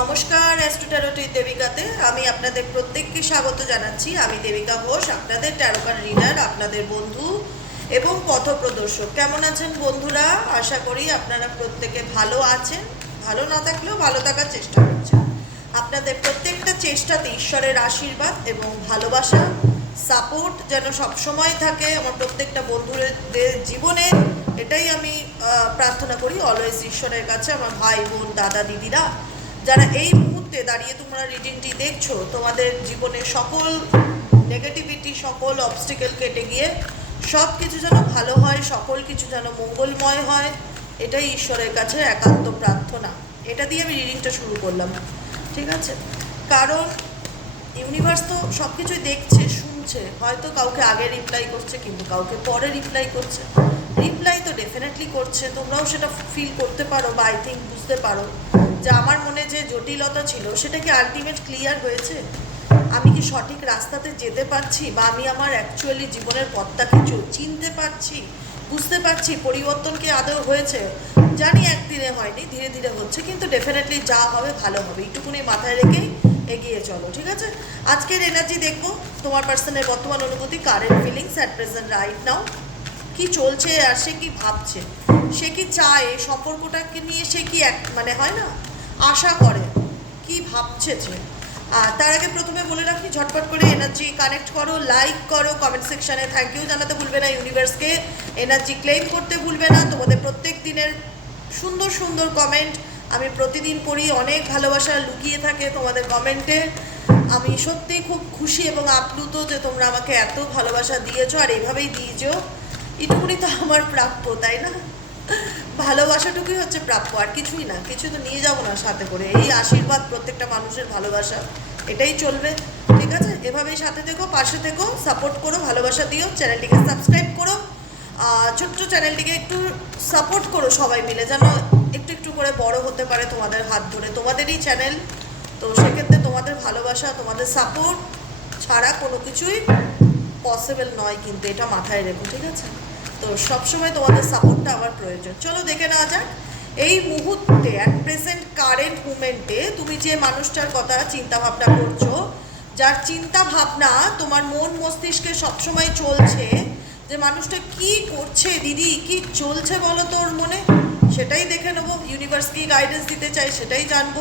নমস্কার অ্যাস্ট্রোট্যারোটি দেবিকাতে। আমি আপনাদের প্রত্যেককে স্বাগত জানাচ্ছি। আমি দেবিকা ঘোষ, আপনাদের ট্যারোকার রিডার আপনাদের বন্ধু এবং পথপ্রদর্শক কেমন আছেন বন্ধুরা? আশা করি আপনারা প্রত্যেকে ভালো আছেন। ভালো না থাকলেও ভালো থাকার চেষ্টা করছেন। আপনাদের প্রত্যেকটা চেষ্টাতে ঈশ্বরের আশীর্বাদ এবং ভালোবাসা সাপোর্ট যেন সবসময় থাকে আমার প্রত্যেকটা বন্ধুদের জীবনে। এটাই আমি প্রার্থনা করি। অলওয়েজ ঈশ্বরের কাছে আমার ভাই, বোন, দাদা, দিদিরা যারা এই মুহূর্তে দাঁড়িয়ে তোমরা রিডিংটি দেখছ, তোমাদের জীবনে সকল নেগেটিভিটি সকল অবস্টিকেল কেটে গিয়ে সব কিছু যেন ভালো হয়, সকল কিছু যেন মঙ্গলময় হয়, এটাই ঈশ্বরের কাছে একান্ত প্রার্থনা। এটা দিয়ে আমি রিডিংটা শুরু করলাম। ঠিক আছে? কারণ ইউনিভার্স তো সব কিছুই দেখছে, শুনছে, হয়তো কাউকে আগে রিপ্লাই করছে কিন্তু কাউকে পরে রিপ্লাই করছে। রিপ্লাই তো ডেফিনেটলি করছে, তোমরাও সেটা ফিল করতে পারো বা আই থিঙ্ক বুঝতে পারো। যে আমার মনে যে জটিলতা ছিল, সেটা কি আলটিমেট ক্লিয়ার হয়েছে? আমি কি সঠিক রাস্তাতে যেতে পারছি বা আমি আমার অ্যাকচুয়ালি জীবনের পথটাকে চিনতে পারছি, বুঝতে পারছি পরিবর্তন কি আদৌ হয়েছে? জানি একদিনে হয়নি, ধীরে ধীরে হচ্ছে, কিন্তু ডেফিনেটলি যা হবে ভালো হবে। এইটুকুনি মাথায় রেখেই এগিয়ে চলো, ঠিক আছে? আজকের এনার্জি দেখব, তোমার পার্সনের বর্তমান অনুভূতি current feelings at present right now কি চলছে আর সে কি ভাবছে? সে কি চায় সম্পর্কটাকে নিয়ে সে কি এক মানে হয় না? আশা করে। কি ভাবছে যে? আর তার আগে প্রথমে বলে রাখি, ঝটপট করে এনার্জি কানেক্ট করো লাইক করো কমেন্ট সেকশানে থ্যাংক ইউ জানাতে ভুলবে না ইউনিভার্সকে এনার্জি ক্লেম করতে ভুলবে না। তোমাদের প্রত্যেক দিনের সুন্দর সুন্দর কমেন্ট আমি প্রতিদিন পড়ি। অনেক ভালোবাসা লুকিয়ে থাকে তোমাদের কমেন্টে আমি সত্যিই খুব খুশি এবং আপ্লুত যে তোমরা আমাকে এত ভালোবাসা দিয়েছ আর এইভাবেই দিয়েছ। এটুকুনি তো আমার প্রাপ্য, তাই না? ভালোবাসাটুকুই হচ্ছে প্রাপ্য, আর কিছুই না, কিছু তো নিয়ে যাব না সাথে করে। এই আশীর্বাদ প্রত্যেকটা মানুষের ভালোবাসা, এটাই চলবে, ঠিক আছে? এভাবেই সাথে থেকো, পাশে থেকো সাপোর্ট করো, ভালোবাসা দিও, চ্যানেলটিকে সাবস্ক্রাইব করো ছোট্ট চ্যানেলটিকে একটু সাপোর্ট করো সবাই মিলে, যেন একটু একটু করে বড় হতে পারে তোমাদের হাত ধরে। তোমাদেরই চ্যানেল তো সেক্ষেত্রে তোমাদের ভালোবাসা, তোমাদের সাপোর্ট ছাড়া কোনো কিছুই পসিবল নয়, কিন্তু এটা মাথায় রেখো, ঠিক আছে? তো সবসময় তোমাদের সাপোর্টটা আমার প্রয়োজন। চলো দেখে নেওয়া যাক। এই মুহূর্তে অ্যাট প্রেজেন্ট কারেন্ট মুমেন্টে তুমি যে মানুষটার কথা চিন্তা ভাবনা করছ, যার চিন্তা ভাবনা তোমার মন মস্তিষ্কে সবসময় চলছে, যে মানুষটা কি করছে দিদি, কি চলছে বলো তোর মনে? সেটাই দেখে নেব। ইউনিভার্স কি গাইডেন্স দিতে চাই সেটাই জানব।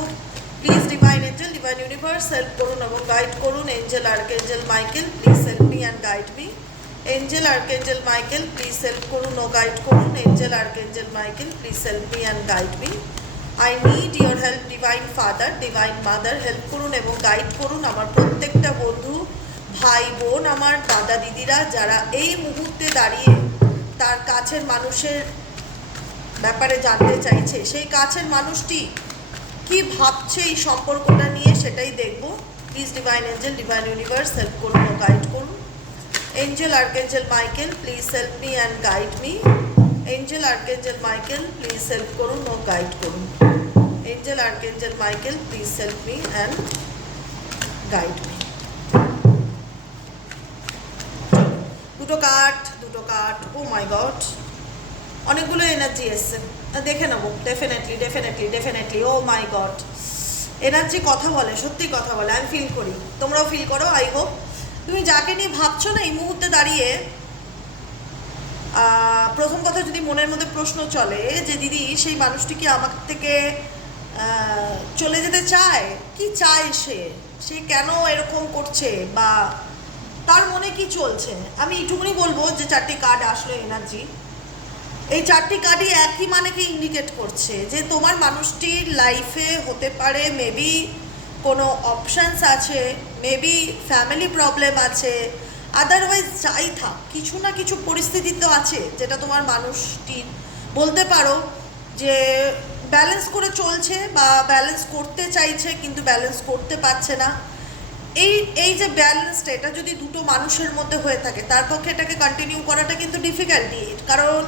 Please divine angel divine universe help করুন এবং গাইড করুন angel archangel Michael please help me and guide me angel archangel Michael please help করুন ও গাইড করুন। Angel archangel Michael please help me and guide me I need your help divine father divine mother help করুন এবং guide করুন আমার প্রত্যেকটা বন্ধু, ভাই, বোন, আমার দাদা, দিদিরা, যারা এই মুহূর্তে দাঁড়িয়ে তার কাছের মানুষের ব্যাপারে জানতে চাইছে। সেই কাছের মানুষটি কি ভাবছে এই সম্পর্কটা নিয়ে সেটাই দেখব। Please divine angel divine universe help করুন ও গাইড করুন। Angel archangel Michael please help me and guide me angel archangel Michael please help করুন ও গাইড করুন। Angel archangel Michael please help me and guide me দুটো কাঠ দুটো কাঠ ও মাই গড অনেকগুলো এনার্জি এসছে। দেখে নেব। Definitely definitely definitely oh my God energy কথা বলে, সত্যি কথা বলে আমি ফিল করি। তোমরাও ফিল করো আই হোপ তুমি যাকে নিয়ে ভাবছ না এই মুহূর্তে দাঁড়িয়ে প্রথম কথা যদি মনের মধ্যে প্রশ্ন চলে যে দিদি, সেই মানুষটি কি আমার থেকে চলে যেতে চায়? কি চায় সে? সে কেন এরকম করছে? বা তার মনে কি চলছে? আমি এইটুকুনি বলব যে চারটি কার্ড আসলো এনার্জি এই চারটি কার্ডই একই মানেকে ইন্ডিকেট করছে যে তোমার মানুষটির লাইফে হতে পারে মেবি কোনো অপশানস আছে মেবি ফ্যামিলি প্রবলেম আছে আদারওয়াইজ যাই থাক, কিছু না কিছু পরিস্থিতি তো আছে, যেটা তোমার মানুষটির বলতে পারো যে ব্যালেন্স করে চলছে বা ব্যালেন্স করতে চাইছে কিন্তু ব্যালেন্স করতে পারছে না। এই এই যে ব্যালেন্সটা এটা যদি দুটো মানুষের মধ্যে হয়ে থাকে, তার পক্ষে এটাকে কন্টিনিউ করাটা কিন্তু ডিফিকাল্টি কারণ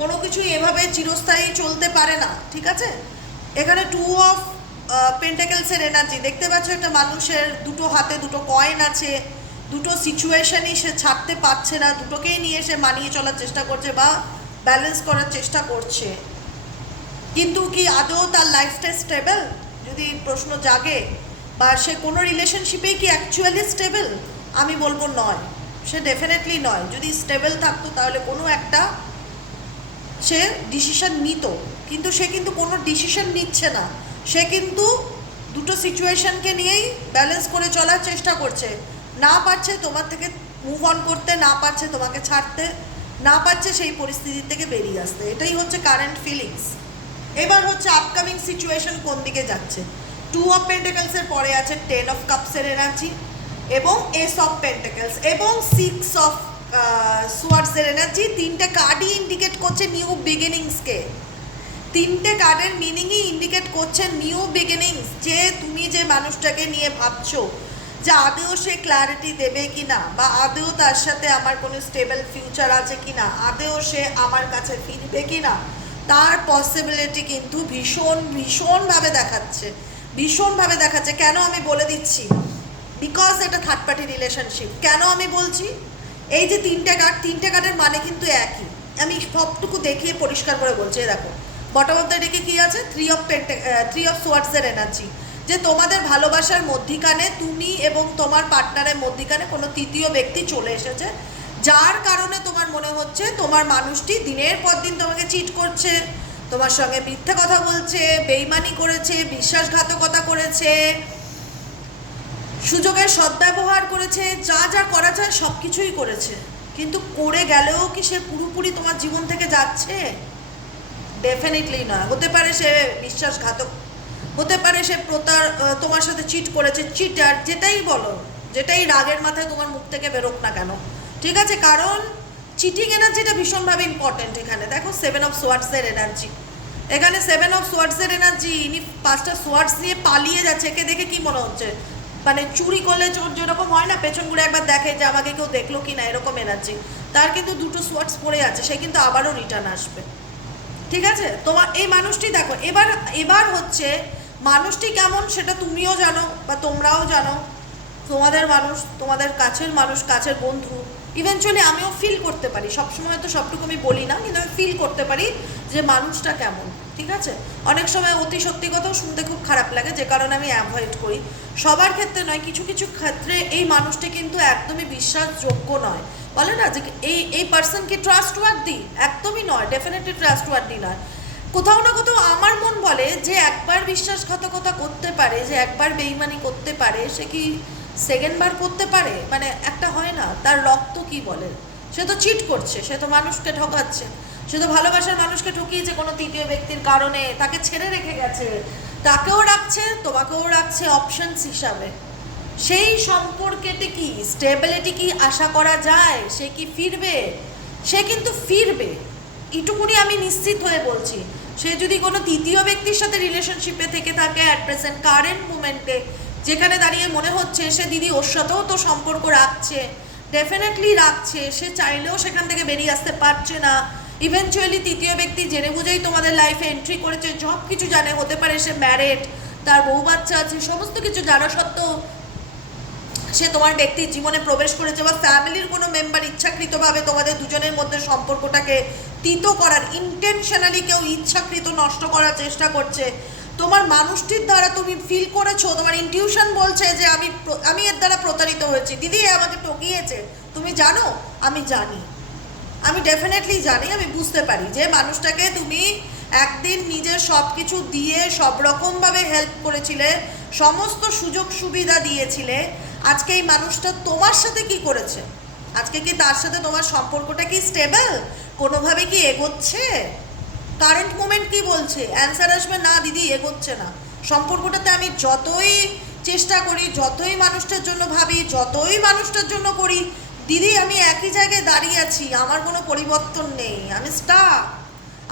কোনো কিছু এভাবে চিরস্থায়ী চলতে পারে না, ঠিক আছে? এখানে টু অফ পেন্টাকেলসের এনার্জি দেখতে পাচ্ছ একটা মানুষের দুটো হাতে দুটো কয়েন আছে, দুটো সিচুয়েশনই সে ছাড়তে পারছে না, দুটোকেই নিয়ে সে মানিয়ে চলার চেষ্টা করছে বা ব্যালেন্স করার চেষ্টা করছে। কিন্তু কি আদৌ তার লাইফটা স্টেবল যদি প্রশ্ন জাগে, বা সে কোনো রিলেশনশিপেই কি অ্যাকচুয়ালি স্টেবল আমি বলব নয়। সে ডেফিনেটলি নয়। যদি স্টেবল থাকতো, তাহলে কোনো একটা সে ডিসিশন নিত। কিন্তু সে কিন্তু কোনো ডিসিশন নিচ্ছে না। সে কিন্তু দুটো সিচুয়েশনকে নিয়েই ব্যালেন্স করে চলার চেষ্টা করছে। না পারছে তোমার থেকে মুভ অন করতে, না পারছে তোমাকে ছাড়তে, না পারছে সেই পরিস্থিতি থেকে বেরিয়ে আসতে। এটাই হচ্ছে কারেন্ট ফিলিংস এবার হচ্ছে আপকামিং সিচুয়েশন কোন দিকে যাচ্ছে? টু অফ পেন্টেকলসের পরে আছে টেন অফ কাপসের এনার্জি এবং এস অফ পেন্টেকলস এবং সিক্স অফ সোয়ার্ডসের এনার্জি তিনটে কার্ডই ইন্ডিকেট করছে নিউ বিগিনিংসকে তিনটে কার্ডের মিনিংই ইন্ডিকেট করছে নিউ বিগিনিংস যে তুমি যে মানুষটাকে নিয়ে ভাবছ, যে আদেও সে ক্ল্যারিটি দেবে কি না বা আদেও তার সাথে আমার কোনো স্টেবল ফিউচার আছে কি না আদেও সে আমার কাছে ফিরবে কি না তার পসিবিলিটি কিন্তু ভীষণ, ভীষণভাবে দেখাচ্ছে ভীষণভাবে দেখাচ্ছে। কেন আমি বলে দিচ্ছি? বিকজ এটা থার্ড পার্টি রিলেশনশিপ কেন আমি বলছি? এই যে তিনটে কার্ড তিনটে কার্ডের মানে কিন্তু একই। আমি সবটুকু দেখিয়ে পরিষ্কার করে বলছি দেখো। বটম অফ দ্য ডেকে কী আছে? থ্রি অফ থ্রি অফ সোয়ার্ডসের এনার্জি যে তোমাদের ভালোবাসার মধ্যিখানে তুমি এবং তোমার পার্টনারের মধ্যিখানে কোনো তৃতীয় ব্যক্তি চলে এসেছে, যার কারণে তোমার মনে হচ্ছে তোমার মানুষটি দিনের পর দিন তোমাকে চিট করছে, তোমার সঙ্গে মিথ্যে কথা বলছে, বেইমানি করেছে, বিশ্বাসঘাতকতা করেছে, সুযোগের সদ্ব্যবহার করেছে, যা যা করা যায় সব কিছুই করেছে। কিন্তু করে গেলেও কি সে পুরোপুরি তোমার জীবন থেকে যাচ্ছে? ডেফিনেটলি নয় হতে পারে সে বিশ্বাসঘাতক, হতে পারে সে প্রতার তোমার সাথে চিট করেছে চিটার যেটাই বলো, যেটাই রাগের মাথায় তোমার মুখ থেকে বেরোক না কেন। ঠিক আছে? কারণ চিটিং এনার্জিটা ভীষণভাবে ইম্পর্টেন্ট এখানে। দেখো সেভেন অফ সোয়ার্ডসের এনার্জি এখানে সেভেন অফ সোয়ার্ডসের এনার্জি ইনি পাঁচটা সোয়ার্ডস নিয়ে পালিয়ে যাচ্ছে। একে দেখে কি মনে হচ্ছে? মানে চুরি করলে চোর যেরকম হয় না, পেছন ঘুরে একবার দেখে যে আমাকে কেউ দেখল কি না এরকম এনার্জি তার কিন্তু দুটো সোয়ার্ডস পড়ে আছে, সে কিন্তু আবারও রিটার্ন আসবে। ঠিক আছে? তোমার, এই মানুষটি দেখো, এবার এবার হচ্ছে মানুষটি কেমন সেটা তুমিও জানো বা তোমরাও জানো। তোমাদের মানুষ, তোমাদের কাছের মানুষ, কাছের বন্ধু ইভেনচুয়ালি আমিও ফিল করতে পারি। সবসময় তো সবটুকু আমি বলি না, কিন্তু আমি ফিল করতে পারি যে মানুষটা কেমন, ঠিক আছে? অনেক সময় অতি সত্যি কথাও শুনতে খুব খারাপ লাগে, যে কারণে আমি অ্যাভয়েড করি। সবার ক্ষেত্রে নয়, কিছু কিছু ক্ষেত্রে এই মানুষটি কিন্তু একদমই বিশ্বাসযোগ্য নয়। বলে না যে এই এই পার্সন কি ট্রাস্ট ওয়ার্দি একদমই নয় ডেফিনেটলি ট্রাস্ট ওয়ার্দি নয়। কোথাও না কোথাও আমার মন বলে যে একবার বিশ্বাসঘাতকতা করতে পারে, যে একবার বেইমানি করতে পারে, সে কি সেকেন্ড বার করতে পারে? মানে একটা হয় না, তার রক্ত কি বলে? সে তো চিট করছে, সে তো মানুষকে ঠকাচ্ছে। সে তো ভালোবাসার মানুষকে ঠকিয়েছে কোনো তৃতীয় ব্যক্তির কারণে, তাকে ছেড়ে রেখে গেছে। তাকেও রাখছে, তোমাকেও রাখছে অপশনস হিসাবে। সেই সম্পর্কেতে কি স্টেবিলিটি কি আশা করা যায়? সে কি ফিরবে? সে কিন্তু ফিরবে। এটুকুনি আমি নিশ্চিত হয়ে বলছি। সে যদি কোনো তৃতীয় ব্যক্তির সাথে রিলেশনশিপে থেকে থাকে অ্যাট প্রেজেন্ট কারেন্ট মুমেন্টে যেখানে দাঁড়িয়ে মনে হচ্ছে সে দিদি ওর সাথেও তো সম্পর্ক রাখছে ডেফিনেটলি রাখছে, সে চাইলেও সেখান থেকে বেরিয়ে আসতে পারছে না। ইভেনচুয়ালি তৃতীয় ব্যক্তি জেনে বুঝেই তোমাদের লাইফে এন্ট্রি করেছে সব কিছু জানে, হতে পারে সে ম্যারেড তার বউ বাচ্চা আছে, সমস্ত কিছু জানা সত্ত্বেও সে তোমার ব্যক্তির জীবনে প্রবেশ করেছে বা ফ্যামিলির কোনো মেম্বার ইচ্ছাকৃতভাবে তোমাদের দুজনের মধ্যে সম্পর্কটাকে তিত করার ইন্টেনশনালি কেউ ইচ্ছাকৃত নষ্ট করার চেষ্টা করছে। তোমার মানুষটির দ্বারা তুমি ফিল করেছ, তোমার ইনটিউশন বলছে যে আমি আমি এর দ্বারা প্রতারিত হয়েছি। দিদি আমাকে ঠকিয়েছে। তুমি জানো? আমি জানি। আমি ডেফিনেটলি জানি, আমি বুঝতে পারি যে মানুষটাকে তুমি একদিন নিজের সব কিছু দিয়ে সব রকমভাবে হেল্প করেছিলে, সমস্ত সুযোগ সুবিধা দিয়েছিলে আজকে এই মানুষটা তোমার সাথে কি করেছে? আজকে কি তার সাথে তোমার সম্পর্কটা কি স্টেবল কোনোভাবে কি এগোচ্ছে? কারেন্ট মোমেন্ট কি বলছে? অ্যান্সার আসবে, না, দিদি, এগোচ্ছে না। সম্পর্কটাতে আমি যতই চেষ্টা করি, যতই মানুষটার জন্য ভাবি, যতই মানুষটার জন্য করি, দিদি, আমি একই জায়গায় দাঁড়িয়ে আছি, আমার কোনো পরিবর্তন নেই, আমি স্টার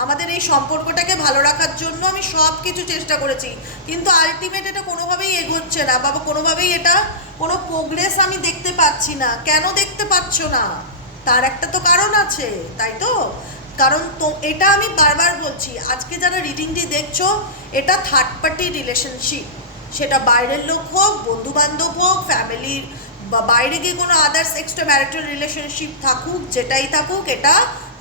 আমাদের এই সম্পর্কটাকে ভালো রাখার জন্য আমি সব কিছু চেষ্টা করেছি। কিন্তু আলটিমেট এটা কোনোভাবেই এগোচ্ছে না। বাবা, কোনোভাবেই এটা কোনো প্রোগ্রেস আমি দেখতে পাচ্ছি না। কেন দেখতে পাচ্ছ না? তার একটা তো কারণ আছে, তাই তো? কারণ তো এটা আমি বারবার বলছি, আজকে যারা রিডিংটি দেখছ, এটা থার্ড পার্টি রিলেশনশিপ সেটা বাইরের লোক হোক বন্ধু বান্ধব হোক ফ্যামিলির বা বাইরে গিয়ে কোনো আদার্স এক্সট্রা ম্যারিটাল রিলেশনশিপ থাকুক, যেটাই থাকুক, এটা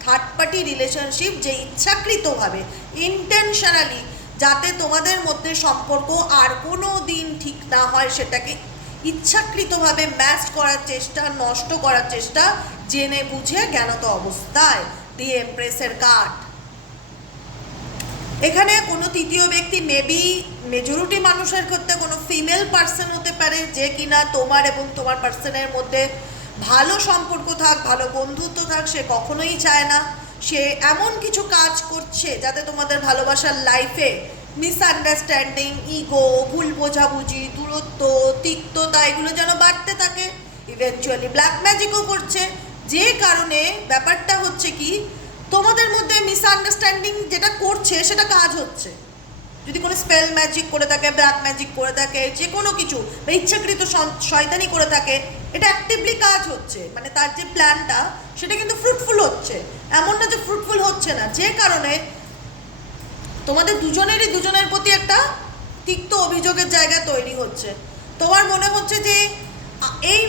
থার্ড পার্টি রিলেশনশিপ যে ইচ্ছাকৃতভাবে ইন্টেনশনালি যাতে তোমাদের মধ্যে সম্পর্ক আর কোনো দিন ঠিক না হয়, সেটাকে ইচ্ছাকৃতভাবে ম্যাচ করার চেষ্টা, নষ্ট করার চেষ্টা, জেনে বুঝে জ্ঞানত অবস্থায়, দিয়ে এমপ্রেসের কার্ড এখানে কোনো তৃতীয় ব্যক্তি মেবি মেজরিটি মানুষের ক্ষেত্রে কোনো ফিমেল পার্সন হতে পারে, যে কিনা তোমার এবং তোমার পার্সনের মধ্যে ভালো সম্পর্ক থাক, ভালো বন্ধুত্ব থাক, সে কখনোই চায় না। সে এমন কিছু কাজ করছে যাতে তোমাদের ভালোবাসার লাইফে মিসআন্ডারস্ট্যান্ডিং ইগো ভুল বোঝাবুঝি, দূরত্ব, তিক্ততা এগুলো যেন বাড়তে থাকে। ইভেনচুয়ালি ব্ল্যাক ম্যাজিকও করছে। যে কারণে ব্যাপারটা হচ্ছে কি, তোমাদের মধ্যে মিসআন্ডারস্ট্যান্ডিং যেটা করছে, সেটা কাজ হচ্ছে। যদি কোনো স্পেল ম্যাজিক করে থাকে ব্ল্যাক ম্যাজিক করে থাকে, যে কোনো কিছু, বা ইচ্ছাকৃত শয়তানি করে থাকে, এটা অ্যাক্টিভলি কাজ হচ্ছে। মানে তার যে প্ল্যানটা সেটা কিন্তু ফ্রুটফুল হচ্ছে। এমন না যে ফ্রুটফুল হচ্ছে না। যে কারণে তোমাদের দুজনেরই, দুজনের প্রতি একটা তিক্ত অভিযোগের জায়গা তৈরি হচ্ছে। তোমার মনে হচ্ছে যে এই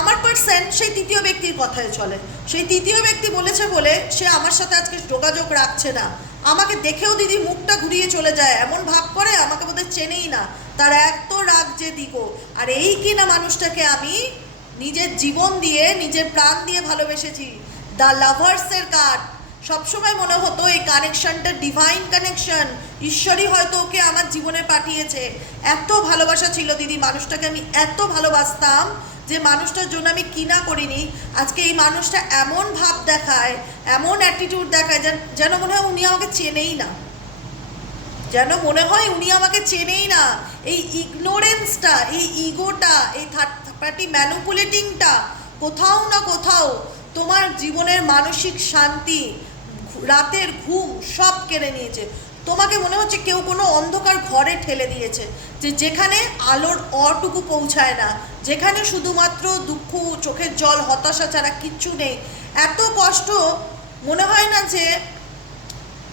আমার পার্সেন্ট সেই তৃতীয় ব্যক্তির কথায় চলে। সেই তৃতীয় ব্যক্তি বলেছে বলে সে আমার সাথে আজকে যোগাযোগ রাখছে না। আমাকে দেখেও দিদি মুখটা ঘুরিয়ে চলে যায়, এমন ভাব করে আমাকে বোধহয় চেনেই না। তার এত রাগ যে দিগো। আর এই কিনা মানুষটাকে আমি নিজের জীবন দিয়ে, নিজের প্রাণ দিয়ে ভালোবেসেছি? দ্য লাভার্সের কার্ড সবসময় মনে হতো এই কানেকশনটা ডিভাইন কানেকশন ঈশ্বরই হয়তো ওকে আমার জীবনে পাঠিয়েছে। এত ভালোবাসা ছিল দিদি, মানুষটাকে আমি এত ভালোবাসতাম। যে মানুষটার জন্য আমি কিনা করিনি, আজকে এই মানুষটা এমন ভাব দেখায়, এমন অ্যাটিটিউড দেখায় যেন- মনে হয় উনি আমাকে চেনেই না। যেন মনে হয় উনি আমাকে চেনেই না। এই ইগনোরেন্সটা এই ইগোটা এই থার্ড পার্টি ম্যানুপুলেটিংটা কোথাও না কোথাও তোমার জীবনের মানসিক শান্তি, রাতের ঘুম সব কেড়ে নিয়েছে। তোমাকে মনে হচ্ছে কেউ কোনো অন্ধকার ঘরে ঠেলে দিয়েছে, যে যেখানে আলোর অটুকু পৌঁছায় না। যেখানে শুধুমাত্র দুঃখ, চোখের জল, হতাশা ছাড়া কিচ্ছু নেই। এত কষ্ট, মনে হয় না যে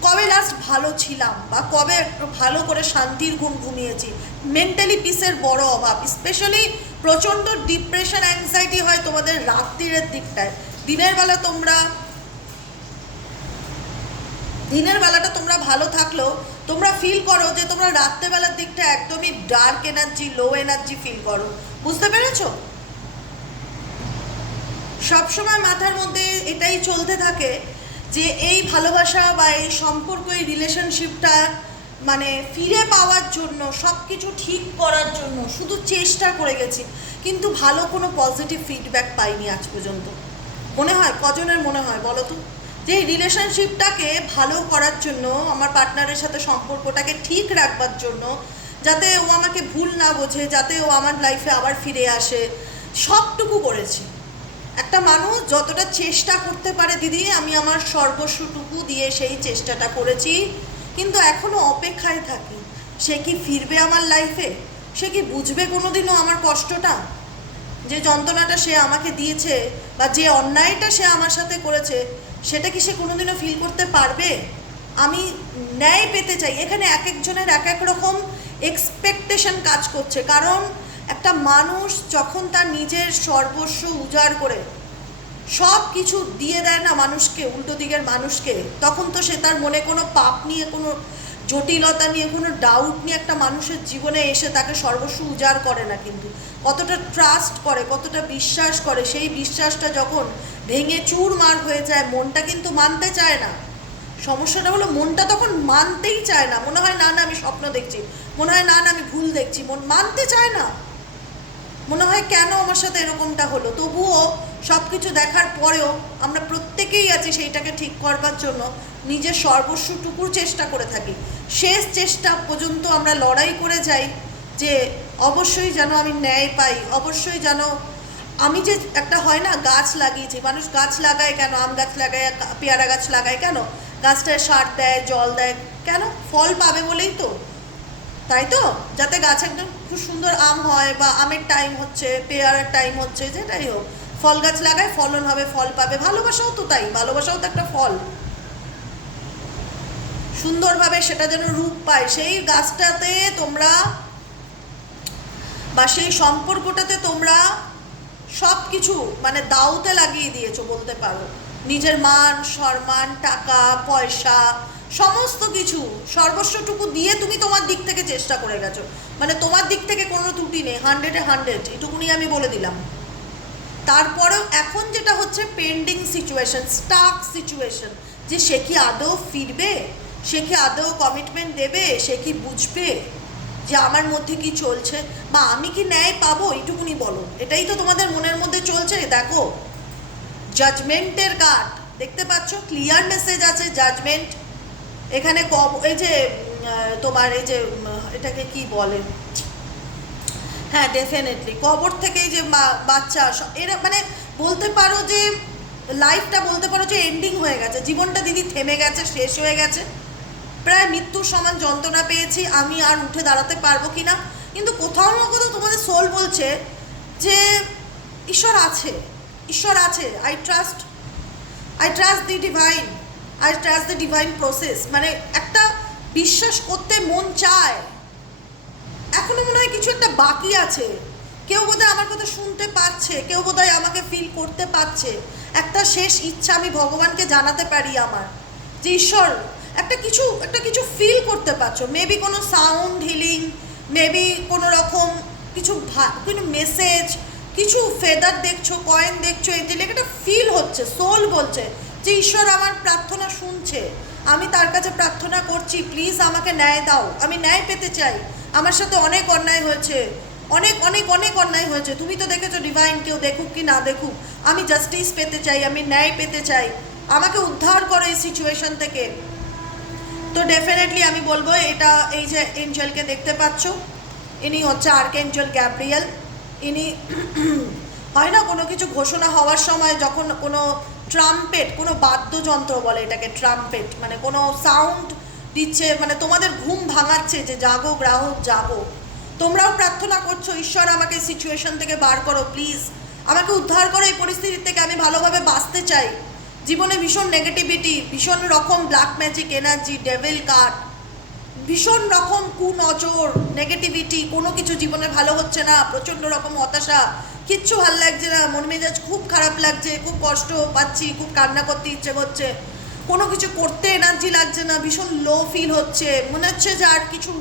কবে লাস্ট ভালো ছিলাম বা কবে ভালো করে শান্তির গুণ ঘুমিয়েছি। মেন্টালি পিসের বড় অভাব স্পেশালি প্রচণ্ড ডিপ্রেশন অ্যাংজাইটি হয় তোমাদের রাত্রিরের দিকটায়। দিনের বেলা তোমরা দিনের বেলাটা তোমরা ভালো থাকলেও তোমরা ফিল করো যে তোমরা রাত্রেবেলার দিকটা একদমই dark energy low energy feel করো। বুঝতে পেরেছ? সবসময় মাথার মধ্যে এটাই চলতে থাকে যে এই ভালোবাসা বা এই সম্পর্ক, এই রিলেশনশিপটা মানে ফিরে পাওয়ার জন্য সব কিছু ঠিক করার জন্য শুধু চেষ্টা করে গেছি। কিন্তু ভালো কোনো পজিটিভ ফিডব্যাক পাইনি আজ পর্যন্ত। মনে হয়? কজনের মনে হয় বলো তো? যে রিলেশনশিপটাকে ভালো করার জন্য, আমার পার্টনারের সাথে সম্পর্কটাকে ঠিক রাখবার জন্য, যাতে ও আমাকে ভুল না বোঝে, যাতে ও আমার লাইফে আবার ফিরে আসে, সবটুকু করেছি। একটা মানুষ যতটা চেষ্টা করতে পারে দিদি, আমি আমার সর্বস্বটুকু দিয়ে সেই চেষ্টাটা করেছি, কিন্তু এখনও অপেক্ষায় থাকি। সে কি ফিরবে আমার লাইফে সে কি বুঝবে কোনোদিনও আমার কষ্টটা? যে যন্ত্রণাটা সে আমাকে দিয়েছে বা যে অন্যায়টা সে আমার সাথে করেছে সেটা কি সে কোনোদিনও ফিল করতে পারবে? আমি ন্যায় পেতে চাই। এখানে এক একজনের এক এক রকম এক্সপেকটেশন কাজ করছে। কারণ একটা মানুষ যখন তার নিজের সর্বস্ব উজাড় করে, সব কিছু দিয়ে দেয় না মানুষকে, উল্টো দিকের মানুষকে, তখন তো সে তার মনে কোনো পাপ নিয়ে কোনো জটিলতা নিয়ে, কোনো ডাউট নিয়ে একটা মানুষের জীবনে এসে তাকে সর্বস্ব উজাড় করে না কিন্তু। কতটা ট্রাস্ট করে, কতটা বিশ্বাস করে, সেই বিশ্বাসটা যখন ভেঙে চুরমার হয়ে যায়, মনটা কিন্তু মানতে চায় না। সমস্যাটা হলো, মনটা তখন মানতেই চায় না। মনে হয়, না না, আমি স্বপ্ন দেখছি। মনে হয়, না না, আমি ভুল দেখছি। মন মানতে চায় না। মনে হয়, কেন আমার সাথে এরকমটা হলো? তবুও সব কিছু দেখার পরেও আমরা প্রত্যেকেই আছি সেইটাকে ঠিক করবার জন্য, নিজের সর্বস্বটুকুর চেষ্টা করে থাকি। শেষ চেষ্টা পর্যন্ত আমরা লড়াই করে যাই যে অবশ্যই যেন আমি ন্যায় পাই, অবশ্যই যেন আমি যে একটা হয় না গাছ লাগিয়েছি, মানুষ গাছ লাগায় কেন? আম গাছ লাগায় পেয়ারা গাছ লাগায় কেন? গাছটায় সার দেয়, জল দেয় কেন? ফল পাবে বলেই তো। তাই তো? যাতে গাছ একদম খুব সুন্দর আম হয় বা আমের টাইম হচ্ছে, পেয়ারার টাইম হচ্ছে, যেটাই হোক। ফল গাছ লাগায় ফলন হবে, ফল পাবে। ভালোবাসাও তো তাই, ভালোবাসাও তো একটা ফল। সুন্দরভাবে সেটা যেন রূপ পায়। সেই গাছটাতে তোমরা বা সেই সম্পর্কটাতে তোমরা সব কিছু মানে দাউতে লাগিয়ে দিয়েছ বলতে পারো। নিজের মান, সম্মান, টাকা, পয়সা, সমস্ত কিছু সর্বস্বটুকু দিয়ে তুমি তোমার দিক থেকে চেষ্টা করে গেছো। মানে তোমার দিক থেকে কোনো ত্রুটি নেই হান্ড্রেডে হান্ড্রেড এটুকুনি আমি বলে দিলাম। তারপরেও এখন যেটা হচ্ছে পেন্ডিং সিচুয়েশন স্টাক সিচুয়েশন যে সে কি আদৌ ফিরবে? সে কি আদৌ কমিটমেন্ট দেবে? সে কি বুঝবে যে আমার মধ্যে কি চলছে? বা আমি কি ন্যায় পাবো? এইটুকুনি বলো। এটাই তো তোমাদের মনের মধ্যে চলছে। দেখো জাজমেন্টের কার্ড দেখতে পাচ্ছ ক্লিয়ার মেসেজ আছে জাজমেন্ট এখানে কব, এই যে তোমার এই যে এটাকে কি বলে? হ্যাঁ ডেফিনেটলি কবর থেকে যে বাচ্চা এরা মানে বলতে পারো যে লাইফটা বলতে পারো যে এন্ডিং হয়ে গেছে। জীবনটা দিদি থেমে গেছে, শেষ হয়ে গেছে। প্রায় মৃত্যুর সমান যন্ত্রণা পেয়েছি, আমি আর উঠে দাঁড়াতে পারব কি না কিন্তু কোথাও না কোথাও তোমাদের সোল বলছে যে, ঈশ্বর আছে ঈশ্বর আছে I trust I trust the divine I trust the divine process মানে একটা বিশ্বাস করতে মন চায়। এখনও মনে হয় কিছু একটা বাকি আছে। কেউ বোধহয় আমার কথা শুনতে পাচ্ছে কেউ বোধহয় আমাকে ফিল করতে পারছে। একটা শেষ ইচ্ছা আমি ভগবানকে জানাতে পারি আমার, যে ঈশ্বর একটা কিছু একটা কিছু ফিল করতে পারছ। মেবি কোনো সাউন্ড হিলিং মেবি কোনো রকম কিছু কোনো মেসেজ কিছু ফেদার দেখছ কয়েন দেখছ এঞ্জেলিক একটা ফিল হচ্ছে সোল বলছে যে, ঈশ্বর আমার প্রার্থনা শুনছে। আমি তার কাছে প্রার্থনা করছি প্লিজ আমাকে ন্যায় দাও। আমি ন্যায় পেতে চাই। আমার সাথে অনেক অন্যায় হয়েছে। অনেক অনেক অনেক অন্যায় হয়েছে। তুমি তো দেখেছ ডিভাইন কেউ দেখুক কি না দেখুক। আমি জাস্টিস পেতে চাই, আমি ন্যায় পেতে চাই। আমাকে উদ্ধার করো এই সিচুয়েশন থেকে। তো ডেফিনেটলি আমি বলব এটা এই যে এঞ্জেলকে দেখতে পাচ্ছ। ইনি হচ্ছে আর্কেঞ্জেল গ্যাব্রিয়েল। ইনি হয় না কোনো কিছু ঘোষণা হওয়ার সময় যখন কোনো ট্রাম্পেট কোনো বাদ্যযন্ত্র বলে এটাকে ট্রাম্পেট মানে কোনো সাউন্ড দিচ্ছে মানে তোমাদের ঘুম ভাঙাচ্ছে যে জাগো গ্রাহক, জাগো। তোমরাও প্রার্থনা করছ, ঈশ্বর আমাকে সিচুয়েশন থেকে বার করো প্লিজ আমাকে উদ্ধার করো, এই পরিস্থিতি থেকে আমি ভালোভাবে বাঁচতে চাই। জীবনে ভীষণ নেগেটিভিটি ভীষণ রকম black magic energy devil card ভীষণ রকম কুনজর নেগেটিভিটি কোনো কিছু জীবনে ভালো হচ্ছে না, প্রচণ্ড রকম হতাশা, কিচ্ছু ভালো লাগছে না, মন মেজাজ খুব খারাপ লাগছে, খুব কষ্ট পাচ্ছি, খুব কান্না করতে ইচ্ছে করছে, কোনো কিছু করতে এনার্জি লাগছে না, ভীষণ লো ফিল হচ্ছে, মনে হচ্ছে যে আর কিছু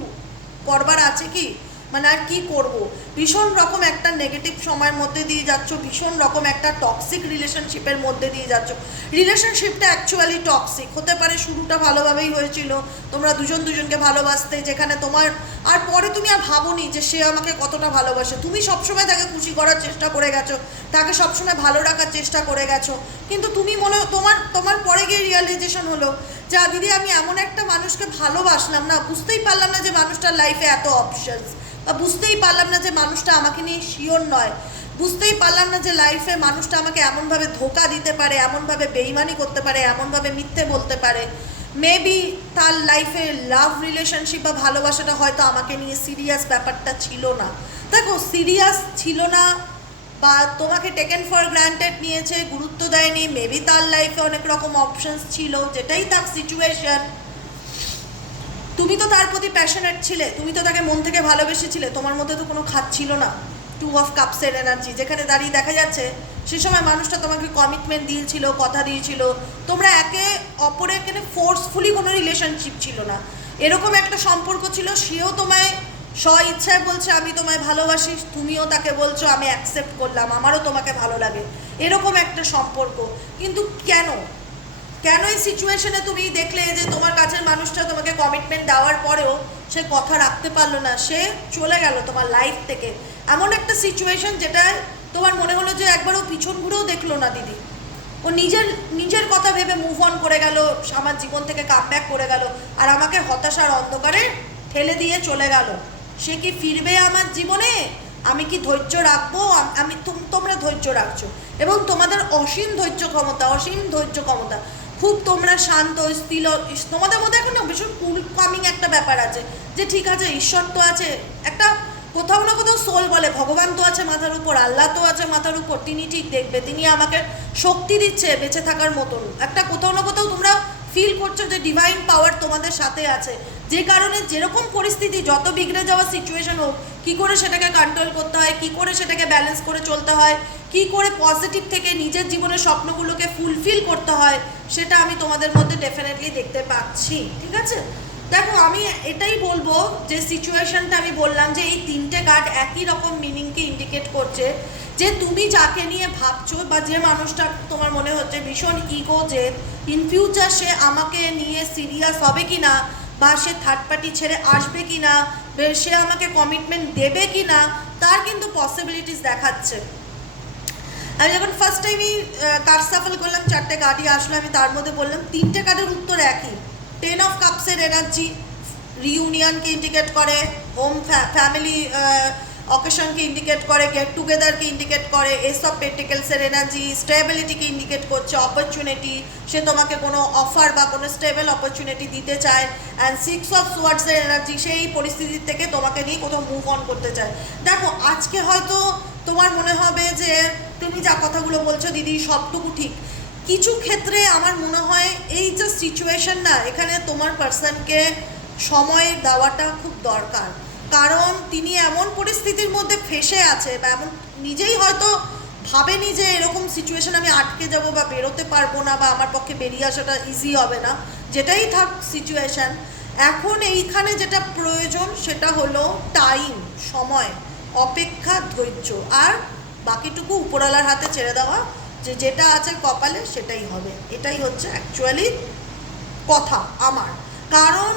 করবার আছে কি? মানে আর কী করব? ভীষণ রকম একটা নেগেটিভ সময়ের মধ্যে দিয়ে যাচ্ছ, ভীষণ রকম একটা টক্সিক রিলেশনশিপের মধ্যে দিয়ে যাচ্ছ। রিলেশনশিপটা অ্যাকচুয়ালি টক্সিক হতে পারে শুরুটা ভালোভাবেই হয়েছিল, তোমরা দুজন দুজনকে ভালোবাসতে, যেখানে তোমার আর পরে তুমি আর ভাবোনি যে সে আমাকে কতটা ভালোবাসে। তুমি সবসময় তাকে খুশি করার চেষ্টা করে গেছো, তাকে সবসময় ভালো রাখার চেষ্টা করে গেছো, কিন্তু তুমি মনে তোমার তোমার পরে গিয়ে রিয়ালাইজেশন হলো যা দিদি, আমি এমন একটা মানুষকে ভালোবাসলাম না, বুঝতেই পারলাম না যে মানুষটার লাইফে এত অপশনস বা বুঝতেই পারলাম না যে মানুষটা আমাকে নিয়ে শিওর নয়। বুঝতেই পারলাম না যে লাইফে মানুষটা আমাকে এমনভাবে ধোকা দিতে পারে, এমনভাবে বেইমানি করতে পারে, এমনভাবে মিথ্যে বলতে পারে। মেবি তার লাইফে লাভ রিলেশনশিপ বা ভালোবাসাটা হয়তো আমাকে নিয়ে সিরিয়াস ব্যাপারটা ছিল না। দেখো সিরিয়াস ছিল না বা তোমাকে টেকেন ফর গ্রান্টেড নিয়েছে, গুরুত্ব দেয়নি মেবি তার লাইফে অনেক রকম অপশনস ছিল, যেটাই তার সিচুয়েশন তুমি তো তার প্রতি প্যাশনেট ছিলে, তুমি তো তাকে মন থেকে ভালোবেসেছিলে, তোমার মধ্যে তো কোনো খাত ছিল না। টু অফ কাপসের এনার্জি যেখানে দাঁড়িয়ে দেখা যাচ্ছে, সে সময় মানুষটা তোমাকে কমিটমেন্ট দিয়েছিল, কথা দিয়েছিল। তোমরা একে অপরের এখানে ফোর্সফুলি কোনো রিলেশনশিপ ছিল না। এরকম একটা সম্পর্ক ছিল, সেও তোমায় স্ব ইচ্ছায় বলছে, আমি তোমায় ভালোবাসি, তুমিও তাকে বলছো, আমি অ্যাকসেপ্ট করলাম, আমারও তোমাকে ভালো লাগে। এরকম একটা সম্পর্ক। কিন্তু কেন? কেন এই সিচুয়েশনে তুমি দেখলে যে তোমার কাছের মানুষটা তোমাকে কমিটমেন্ট দেওয়ার পরেও সে কথা রাখতে পারল না? সে চলে গেল তোমার লাইফ থেকে। এমন একটা সিচুয়েশন যেটায় তোমার মনে হলো যে একবারও পিছন ঘুরেও দেখল না দিদি। ও নিজের নিজের কথা ভেবে মুভ অন করে গেল, আমার জীবন থেকে কাম ব্যাক করে গেল, আর আমাকে হতাশার অন্ধকারে ঠেলে দিয়ে চলে গেল। সে কি ফিরবে আমার জীবনে? আমি কি ধৈর্য রাখব? আমি, তুম- তোমরা ধৈর্য রাখছো। এবং তোমাদের অসীম ধৈর্য ক্ষমতা, অসীম ধৈর্য ক্ষমতা। খুব তোমরা শান্ত স্থিল তোমাদের মধ্যে এখন না ভীষণ কুল কামিং একটা ব্যাপার আছে যে ঠিক আছে, ঈশ্বর তো আছে, একটা কোথাও না কোথাও সোল বলে, ভগবান তো আছে মাথার উপর, আল্লাহ তো আছে মাথার উপর, তিনি ঠিক দেখবে, তিনি আমাকে শক্তি দিচ্ছে বেঁচে থাকার মতন। একটা কোথাও না কোথাও তোমরা ফিল করছ যে ডিভাইন পাওয়ার তোমাদের সাথে আছে। যে কারণে যেরকম পরিস্থিতি, যত বিগড়ে যাওয়া সিচুয়েশন হোক, কী করে সেটাকে কন্ট্রোল করতে হয়, কী করে সেটাকে ব্যালেন্স করে চলতে হয়, কী করে পজিটিভ থেকে নিজের জীবনের স্বপ্নগুলোকে ফুলফিল করতে হয়, সেটা আমি তোমাদের মধ্যে ডেফিনেটলি দেখতে পাচ্ছি। ঠিক আছে? দেখো, আমি এটাই বলব যে সিচুয়েশনটা আমি বললাম যে এই তিনটে কার্ড একই রকম মিনিংকে ইন্ডিকেট করছে যে তুমি যাকে নিয়ে ভাবছ বা যে মানুষটা তোমার মনে হচ্ছে ভীষণ ইগো যে ইন ফিউচার সে আমাকে নিয়ে সিরিয়াস হবে কি না বা সে থার্ড পার্টি ছেড়ে আসবে কি না সে আমাকে কমিটমেন্ট দেবে কি না তার কিন্তু পসিবিলিটিস দেখাচ্ছে। আমি যখন ফার্স্ট টাইমই কার্ড সাফল করলাম, চারটে কার্ডই আসলো, আমি তার মধ্যে বললাম, তিনটে কার্ডের উত্তর একই। টেন অফ কাপসের এনার্জি রিউনিয়নকে ইন্ডিকেট করে হোম ফ্যামিলি অকেশনকে ইন্ডিকেট করে গেট টুগেদারকে ইন্ডিকেট করে এস অফ পেন্টিকেলসের এনার্জি স্টেবিলিটিকে ইন্ডিকেট করছে অপরচুনিটি সে তোমাকে কোনো অফার বা কোনো স্টেবল অপরচুনিটি দিতে চায় অ্যান্ড সিক্স অফ সোয়ার্ডসের এনার্জি সেই পরিস্থিতি থেকে তোমাকে নিয়ে কোথাও মুভ অন করতে চায়। দেখো, আজকে হয়তো তোমার মনে হবে যে তুমি যা কথাগুলো বলছো, দিদি, সবটুকু ঠিক। কিছু ক্ষেত্রে আমার মনে হয় এই যে সিচুয়েশন না এখানে তোমার পার্সনকে সময় দেওয়াটা খুব দরকার। কারণ তিনি এমন পরিস্থিতির মধ্যে ফেসে আছে বা এমন, নিজেই হয়তো ভাবেনি যে এরকম সিচুয়েশন আমি আটকে যাব বা বেরোতে পারব না বা আমার পক্ষে বেরিয়ে আসাটা ইজি হবে না। যেটাই থাক সিচুয়েশন এখন এইখানে যেটা প্রয়োজন সেটা হলো টাইম সময়, অপেক্ষা, ধৈর্য। আর বাকিটুকু উপরওয়ালার হাতে ছেড়ে দেওয়া। যে যেটা আছে কপালে সেটাই হবে। এটাই হচ্ছে অ্যাকচুয়ালি কথা আমার। কারণ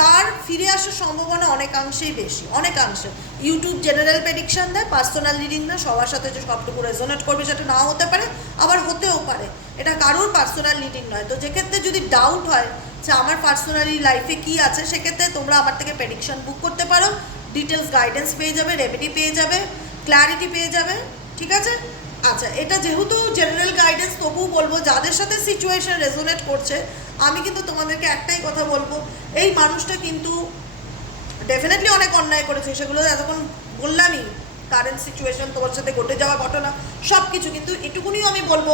তার ফিরে আসার সম্ভাবনা অনেকাংশেই বেশি, অনেকাংশে। ইউটিউব জেনারেল প্রেডিকশন দেয় পার্সোনাল রিডিং না সবার সাথে যে সবটুকু রেজোনেট করবে সেটা নাও হতে পারে, আবার হতেও পারে। এটা কারোর পার্সোনাল রিডিং নয়। তো যেক্ষেত্রে যদি ডাউট হয় যে আমার পার্সোনালি লাইফে কি আছে, সেক্ষেত্রে তোমরা আমার থেকে প্রেডিকশন বুক করতে পারো। ডিটেলস গাইডেন্স পেয়ে যাবে রেমেডি পেয়ে যাবে ক্ল্যারিটি পেয়ে যাবে, ঠিক আছে? আচ্ছা এটা যেহেতু জেনারেল গাইডেন্স তবুও বলব, যাদের সাথে সিচুয়েশন রেজোনেট করছে, আমি কিন্তু তোমাদেরকে একটাই কথা বলব, এই মানুষটা কিন্তু ডেফিনেটলি অনেক অন্যায় করেছে। সেগুলো এতক্ষণ বললামই কারেন্ট সিচুয়েশন তোমার সাথে ঘটে যাওয়া ঘটনা সব কিছু কিন্তু এটুকুনিও আমি বলব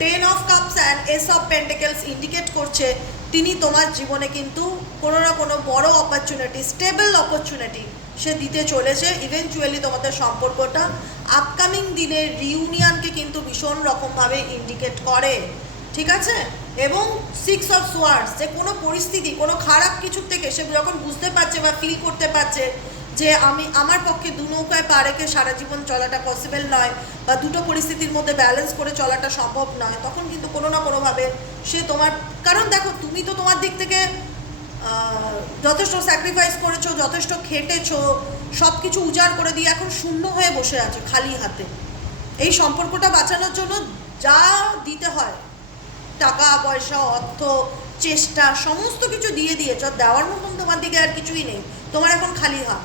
ten of cups and ace of pentacles indicate করছে, তিনি তোমার জীবনে কিন্তু কোনো না কোনো বড় অপরচুনিটি স্টেবল অপরচুনিটি সে দিতে চলেছে। ইভেনচুয়ালি তোমাদের সম্পর্কটা আপকামিং দিনের রিউনিয়নকে কিন্তু ভীষণ রকমভাবে ইন্ডিকেট করে। ঠিক আছে? এবং সিক্স অফ সোয়ার্স যে কোনো পরিস্থিতি, কোনো খারাপ কিছুর থেকে সে যখন বুঝতে পারছে বা ফিল করতে পারছে যে আমি, আমার পক্ষে দু নৌকায় পা রেখে সারা জীবন চলাটা পসিবল নয় বা দুটো পরিস্থিতির মধ্যে ব্যালেন্স করে চলাটা সম্ভব নয়, তখন কিন্তু কোনো না কোনোভাবে সে তোমার, কারণ দেখো, তুমি তো তোমার দিক থেকে যথেষ্ট স্যাক্রিফাইস করেছ, যথেষ্ট খেটেছো সব কিছু উজাড় করে দিয়ে এখন শূন্য হয়ে বসে আছে খালি হাতে। এই সম্পর্কটা বাঁচানোর জন্য যা দিতে হয়, টাকা, পয়সা, অর্থ, চেষ্টা, সমস্ত কিছু দিয়ে দিয়েছ দেওয়ার মতন তোমার দিকে আর কিছুই নেই। তোমার এখন খালি হাত।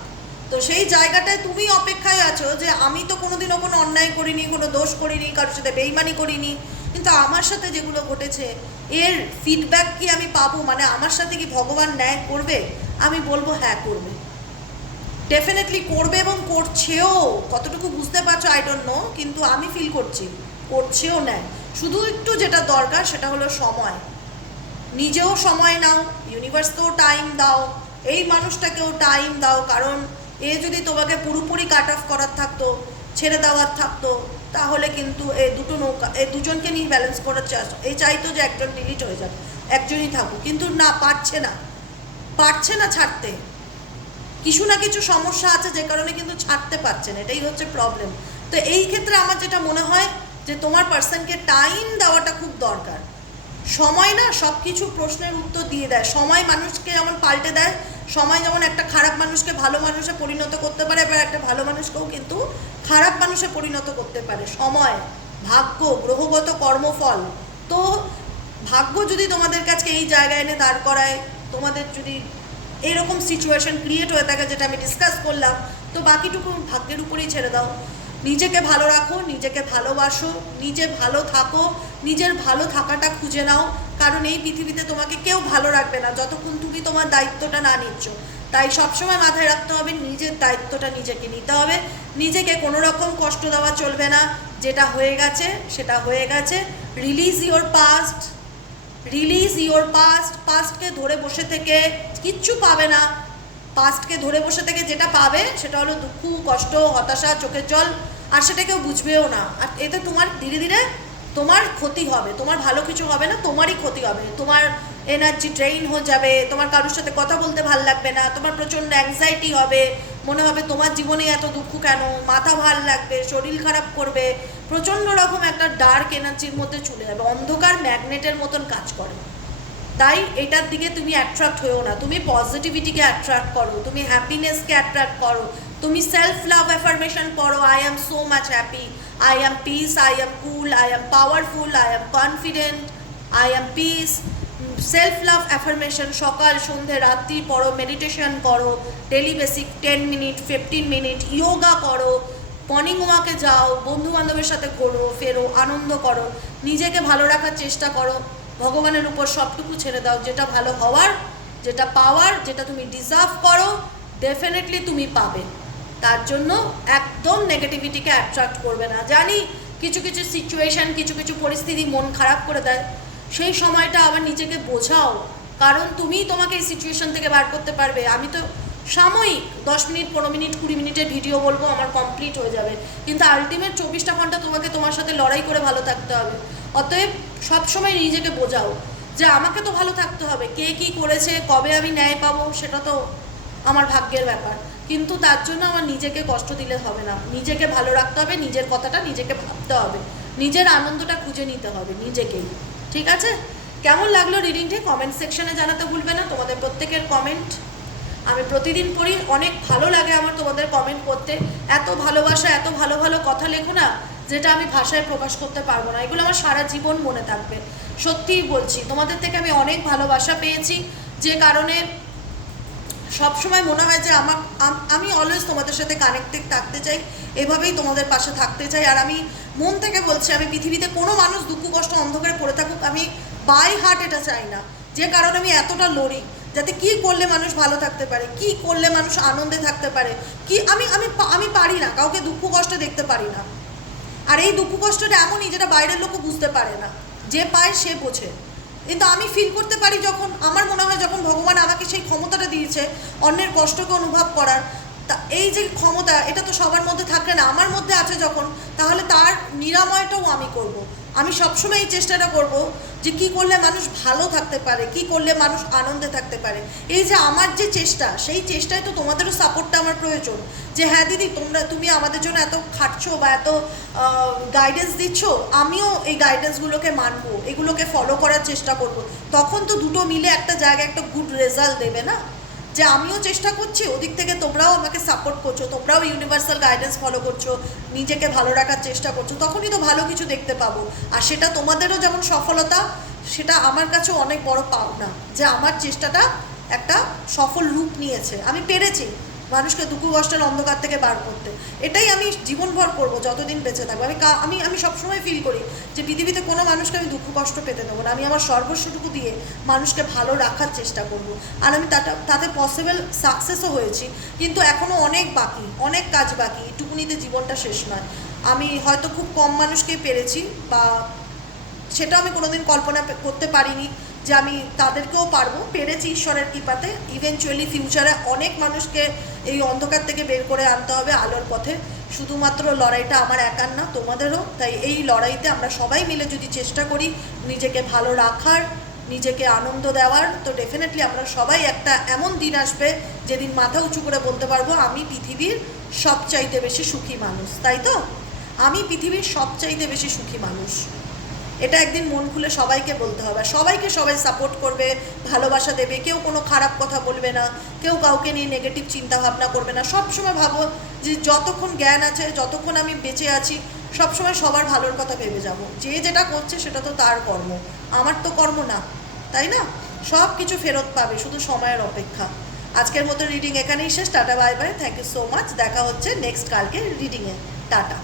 তো সেই জায়গাটায় তুমি অপেক্ষায় আছো যে আমি তো কোনোদিনও কোনো অন্যায় করিনি, কোনো দোষ করিনি, কারোর সাথে বেইমানি করিনি কিন্তু আমার সাথে যেগুলো ঘটেছে, এর ফিডব্যাক কি আমি পাবো? মানে আমার সাথে কি ভগবান ন্যায় করবে? আমি বলব হ্যাঁ করবে। ডেফিনেটলি করবে এবং করছেও। কতটুকু বুঝতে পারছ আই ডোন্ট নো কিন্তু আমি ফিল করছি। করছেও নেয় শুধু একটু যেটা দরকার, সেটা হলো সময়। নিজেও সময় নাও ইউনিভার্সকেও টাইম দাও, এই মানুষটাকেও টাইম দাও, কারণ এ যদি তোমাকে পুরোপুরি কাট অফ করার থাকতো, ছেড়ে দেওয়ার থাকতো তাহলে কিন্তু এই দুটো নৌকা এই দুজনকে নিয়ে ব্যালেন্স করার চাষ এই চাইতো যে একজন ডিলিট হয়ে যাবে একজনই থাকুক, কিন্তু না, পারছে না। পারছে না ছাড়তে। কিছু না কিছু সমস্যা আছে যে কারণে কিন্তু ছাড়তে পারছে না, এটাই হচ্ছে প্রবলেম তো এই ক্ষেত্রে আমার যেটা মনে হয় যে তোমার পার্সনকে টাইম দেওয়াটা খুব দরকার। সময় না সব কিছু প্রশ্নের উত্তর দিয়ে দেয়। সময় মানুষকে যেমন পাল্টে দেয় সময় যেমন একটা খারাপ মানুষকে ভালো মানুষে পরিণত করতে পারে বা একটা ভালো মানুষকেও কিন্তু খারাপ মানুষে পরিণত করতে পারে। সময়, ভাগ্য, গ্রহগত কর্মফল। তো ভাগ্য যদি তোমাদের কাছে এই জায়গায় এনে দাঁড় করায়, তোমাদের যদি এরকম সিচুয়েশন ক্রিয়েট হয়ে থাকে যেটা আমি ডিসকাস করলাম, তো বাকিটুকু ভাগ্যের উপরেই ছেড়ে দাও। নিজেকে ভালো রাখো, নিজেকে ভালোবাসো, নিজে ভালো থাকো, নিজের ভালো থাকাটা খুঁজে নাও, কারণ এই পৃথিবীতে তোমাকে কেউ ভালো রাখবে না, যতক্ষণ তুমি তোমার দায়িত্বটা না নিচ্ছ। তাই সবসময় মাথায় রাখতে হবে, নিজের দায়িত্বটা নিজেকে নিতে হবে। নিজেকে কোনো রকম কষ্ট দেওয়া চলবে না, যেটা হয়ে গেছে, সেটা হয়ে গেছে। Release your past release your past পাস্টকে ধরে বসে থেকে কিচ্ছু পাবে না। পাস্টকে ধরে বসে থেকে যেটা পাবে সেটা হলো দুঃখ, কষ্ট, হতাশা, চোখের জল, আর সেটা কেউ বুঝবেও না। আর এতে তোমার ধীরে ধীরে তোমার ক্ষতি হবে, তোমার ভালো কিছু হবে না, তোমারই ক্ষতি হবে। তোমার এনার্জি ড্রেইন হয়ে যাবে, তোমার কারোর সাথে কথা বলতে ভালো লাগবে না, তোমার প্রচণ্ড অ্যাংজাইটি হবে, মনে হবে তোমার জীবনে এত দুঃখ কেন, মাথা ভালো লাগবে, শরীর খারাপ করবে প্রচণ্ড রকম একটা ডার্ক এনার্জির মধ্যে চলে যাবে, অন্ধকার ম্যাগনেটের মতন কাজ করে। তাই এটার দিকে তুমি অ্যাট্রাক্ট হয়েও না। তুমি পজিটিভিটিকে অ্যাট্রাক্ট করো, তুমি হ্যাপিনেসকে অ্যাট্রাক্ট করো, তুমি সেলফ লাভ অ্যাফার্মেশন পড়ো I am so much happy I am peace I am cool I am powerful I am confident I am peace self love affirmation সকাল, সন্ধে, রাত্রি পড়ো মেডিটেশন করো daily basic ten minute fifteen minute yoga করো morning ওয়াকে যাও বন্ধু বান্ধবের সাথে ঘোরো, ফেরো, আনন্দ করো, নিজেকে ভালো রাখার চেষ্টা করো। ভগবানের উপর সবটুকু ছেড়ে দাও, যেটা ভালো হওয়ার, যেটা পাওয়ার, যেটা তুমি ডিজার্ভ করো ডেফিনেটলি তুমি পাবে। তার জন্য একদম নেগেটিভিটিকে অ্যাট্রাক্ট করবে না। জানি কিছু কিছু সিচুয়েশন কিছু কিছু পরিস্থিতি মন খারাপ করে দেয়। সেই সময়টা আবার নিজেকে বোঝাও। কারণ তুমিই তোমাকে এই সিচুয়েশন থেকে বার করতে পারবে। আমি তো সাময়িক দশ মিনিট, পনেরো মিনিট, কুড়ি মিনিটের ভিডিও বলব, আমার কমপ্লিট হয়ে যাবে। কিন্তু আলটিমেট চব্বিশটা ঘণ্টা তোমাকে তোমার সাথে লড়াই করে ভালো থাকতে হবে। অতএব সবসময় নিজেকে বোঝাও যে আমাকে তো ভালো থাকতে হবে, কে কি করেছে, কবে আমি ন্যায় পাবো সেটা তো আমার ভাগ্যের ব্যাপার। কিন্তু তার জন্য আমার নিজেকে কষ্ট দিলে হবে না। নিজেকে ভালো রাখতে হবে, নিজের কথাটা নিজেকে ভাবতে হবে। নিজের আনন্দটা খুঁজে নিতে হবে নিজেকেই। ঠিক আছে? কেমন লাগল রিডিংটি কমেন্ট সেকশনে জানাতে ভুলবে না। তোমাদের প্রত্যেকের কমেন্ট আমি প্রতিদিন পড়ি। অনেক ভালো লাগে আমার তোমাদের কমেন্ট করতে এত ভালোবাসা, এত ভালো ভালো কথা লেখো না যেটা আমি ভাষায় প্রকাশ করতে পারব না, এগুলো আমার সারা জীবন মনে থাকবে। সত্যিই বলছি, তোমাদের থেকে আমি অনেক ভালোবাসা পেয়েছি, যে কারণে সবসময় মনে হয় যে আমার, আমি অলওয়েজ তোমাদের সাথে কানেক্টেড থাকতে চাই, এভাবেই তোমাদের পাশে থাকতে চাই। আর আমি মন থেকে বলছি, আমি পৃথিবীতে কোনো মানুষ দুঃখ, কষ্ট, অন্ধকারে পড়ে থাকুক, আমি বাই হার্ট এটা চাই না। যে কারণে আমি এতটা লড়ি, যাতে কি করলে মানুষ ভালো থাকতে পারে, কি করলে মানুষ আনন্দে থাকতে পারে, কি, আমি আমি আমি পারি না, কাউকে দুঃখ, কষ্ট দেখতে পারি না। আর এই দুঃখ কষ্টটা এমনই যেটা বাইরের লোকও বুঝতে পারে না। যে পায় সে বোঝে। কিন্তু আমি ফিল করতে পারি যখন, আমার মনে হয় যখন ভগবান আমাকে সেই ক্ষমতাটা দিয়েছে, অন্যের কষ্টকে অনুভব করার, তা এই যে ক্ষমতা, এটা তো সবার মধ্যে থাকে না। আমার মধ্যে আছে যখন, তাহলে তার নিরাময়টাও আমি করব। আমি সবসময় এই চেষ্টাটা করব যে কি করলে মানুষ ভালো থাকতে পারে, কি করলে মানুষ আনন্দে থাকতে পারে। এই যে আমার যে চেষ্টা, সেই চেষ্টায় তো তোমাদেরও সাপোর্টটা আমার প্রয়োজন। যে হ্যাঁ দিদি, তোমরা, তুমি আমাদের জন্য এত খাটছো বা এত গাইডেন্স দিচ্ছ, আমিও এই গাইডেন্সগুলোকে মানবো, এগুলোকে ফলো করার চেষ্টা করব। তখন তো দুটো মিলে একটা জায়গায় একটা গুড রেজাল্ট দেবে না? যে আমিও চেষ্টা করছি, ওদিক থেকে তোমরাও আমাকে সাপোর্ট করছ, তোমরাও ইউনিভার্সাল গাইডেন্স ফলো করছ, নিজেকে ভালো রাখার চেষ্টা করছ, তখনই তো ভালো কিছু দেখতে পাবো। আর সেটা তোমাদেরও যেমন সফলতা, সেটা আমার কাছেও অনেক বড় পাওনা যে আমার চেষ্টাটা একটা সফল রূপ নিয়েছে। আমি পেরেছি। মানুষকে দুঃখ কষ্টের অন্ধকার থেকে বার করতে। এটাই আমি জীবনভর করব, যতদিন বেঁচে থাকব। আমি আমি আমি সবসময় ফিল করি যে পৃথিবীতে কোনো মানুষকে আমি দুঃখ কষ্ট পেতে দেবো না। আমি আমার সর্বস্বটুকু দিয়ে মানুষকে ভালো রাখার চেষ্টা করব। আর আমি তাটা তাতে পসিবল সাকসেসও হয়েছি। কিন্তু এখনও অনেক বাকি, অনেক কাজ বাকি। টুকুনিতে জীবনটা শেষ নয়। আমি হয়তো খুব কম মানুষকে পেরেছি বা সেটা আমি কোনোদিন কল্পনা করতে পারিনি। যে আমি তাদেরকেও পারব। পেরেছি ঈশ্বরের কৃপাতে। ইভেনচুয়ালি ফিউচারে অনেক মানুষকে এই অন্ধকার থেকে বের করে আনতে হবে আলোর পথে। শুধুমাত্র লড়াইটা আমার একার না, তোমাদেরও। তাই এই লড়াইতে আমরা সবাই মিলে যদি চেষ্টা করি নিজেকে ভালো রাখার, নিজেকে আনন্দ দেওয়ার, তো ডেফিনেটলি আমরা সবাই একটা এমন দিন আসবে যেদিন মাথা উঁচু করে বলতে পারব, আমি পৃথিবীর সবচাইতে বেশি সুখী মানুষ। তাই তো? আমি পৃথিবীর সবচাইতে বেশি সুখী মানুষ। এটা একদিন মন খুলে সবাইকে বলতে হবে। সবাইকে সবাই সাপোর্ট করবে, ভালোবাসা দেবে, কেউ কোনো খারাপ কথা বলবে না, কেউ কাউকে নিয়ে নেগেটিভ চিন্তা ভাবনা করবে না। সব সময় ভাবো যে যতক্ষণ জ্ঞান আছে, যতক্ষণ আমি বেঁচে আছি, সবসময় সবার ভালোর কথা ভেবে যাব। যে যেটা করছে সেটা তো তার কর্ম। আমার তো কর্ম না, তাই না? সব কিছু ফেরত পাবে, শুধু সময়ের অপেক্ষা। আজকের মতো রিডিং এখানেই শেষ। Tata bye bye thank you so much দেখা হচ্ছে নেক্সট কালকে রিডিংয়ে টাটা।